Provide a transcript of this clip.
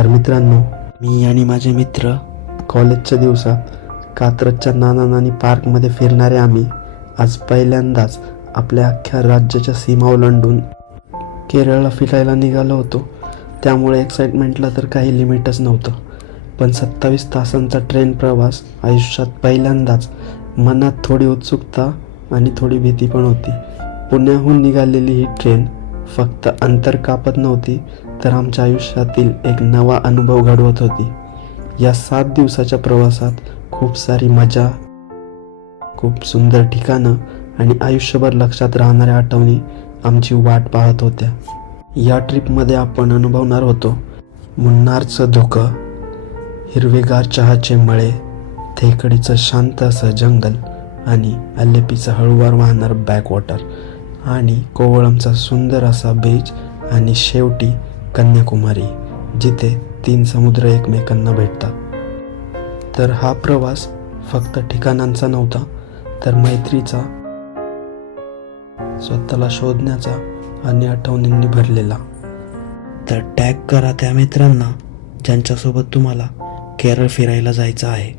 तर मित्रांनो, मी आणि माझे मित्र कॉलेजच्या दिवसात कात्रजच्या नाना नानी पार्कमध्ये फिरणारे आम्ही आज पहिल्यांदाच आपल्या अख्ख्या राज्याच्या सीमा ओलांडून केरळला फिरायला निघालो होतो. त्यामुळे एक्साइटमेंटला तर काही लिमिटच नव्हतं. पण 27 तासांचा ट्रेन प्रवास आयुष्यात पहिल्यांदाच मनात थोडी उत्सुकता आणि थोडी भीती पण होती. पुण्याहून निघालेली ही ट्रेन फक्त अंतर कापत नव्हती, तर आमच्या आयुष्यातील एक नवा अनुभव घडवत होती. या 7 दिवसाच्या प्रवासात खूप सारी मजा, खूप सुंदर ठिकाणं आणि आयुष्यभर लक्षात राहणाऱ्या आठवणी आमची वाट पाहत होत्या. या ट्रिपमध्ये आपण अनुभवणार होतो मुन्नारचं धुकं, हिरवेगार चहाचे मळे, थेकडीचं शांत असं जंगल आणि अल्लेपीचं हळूवार वाहणार बॅकवॉटर आणि कोवळमचा सुंदर असा बीच आणि शेवटी कन्याकुमारी, जिथे 3 समुद्र एकमेकांना भेटतात. तर हा प्रवास फक्त ठिकाणांचा नव्हता, तर मैत्रीचा, स्वतःला शोधण्याचा आणि आठवणींनी भरलेला. तर टॅग करा त्या मित्रांना ज्यांच्यासोबत तुम्हाला केरळ फिरायला जायचं आहे.